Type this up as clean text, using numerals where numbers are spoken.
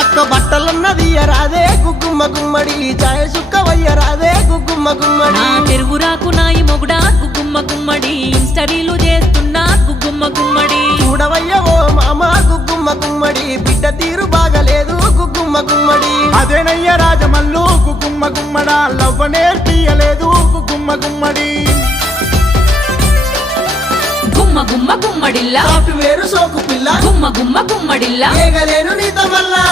పక్క బట్టలన్నది రాదే గుగ్గుమ్మ గుమ్మడి చాయ సుక్కవయ్య రాదే గుగ్గుమ్మ గుమ్మడి పెరుగురాకు నాయి మొగుడా గుగ్గుమ్మ గుమ్మడి ఇన్స్టరీలు చేస్తున్నా గుగ్గుమ్మ గుమ్మడి చూడవయ్య ఓ మామ గుగ్గుమ్మ గుమ్మడి బిడ్డ తీరు బాగలేదు గుగ్గుమ్మ గుమ్మడి అదేనయ్య రాజమల్లు గుగ్గుమ్మ గుమ్మడా లవ్వ నేర్పియలేదు గుగ్గుమ్మ గుమ్మడి గుమ్మ గుమ్మ గుమ్మడిల్లా సాఫ్ట్వేర్ సోకు పిల్ల గుమ్మ గుమ్మ గుమ్మడిల్లా ఏగలేను నీతో మల్లా